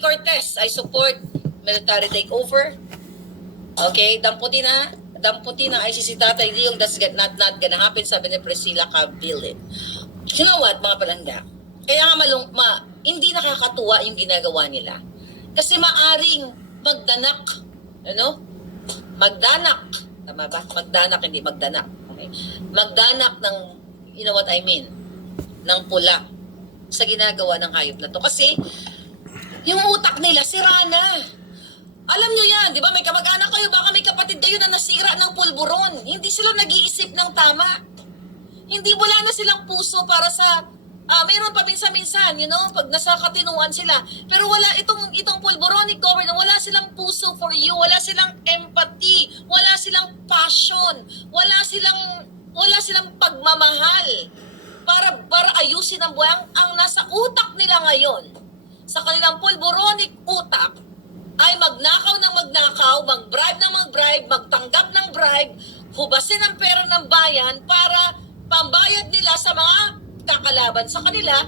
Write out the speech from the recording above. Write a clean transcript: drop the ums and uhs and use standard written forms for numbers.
Cortez, I support military takeover. Okay, damputin na ICC Tatay Leong, that's not gonna happen, sabi ni Priscilla Cabilin. You know what, mga palangga? Kaya nga hindi nakakatuwa yung ginagawa nila. Kasi maaring magdanak, magdanak, tama ba? Magdanak, hindi magdanak. Okay? Magdanak ng, you know what I mean, ng pula sa ginagawa ng hayop na to. Kasi, yung utak nila, sira na. Alam nyo yan, di ba? May kamag-anak kayo, baka may kapatid kayo na nasira ng pulburon. Hindi sila nag-iisip ng tama. Hindi, wala na silang puso para sa, mayroon pa minsan-minsan, pag nasa katinuan sila. Pero wala, itong pulburonic governor, wala silang puso for you, wala silang empathy, wala silang passion, wala silang pagmamahal para ayusin ang buhay. Ang nasa utak nila ngayon, sa kanilang pulburonic utak, ay magnakaw ng magnakaw, mag-bribe ng mag-bribe, magtanggap ng bribe, hubasin ang pera ng bayan para pambayad nila sa mga kakalaban sa kanila.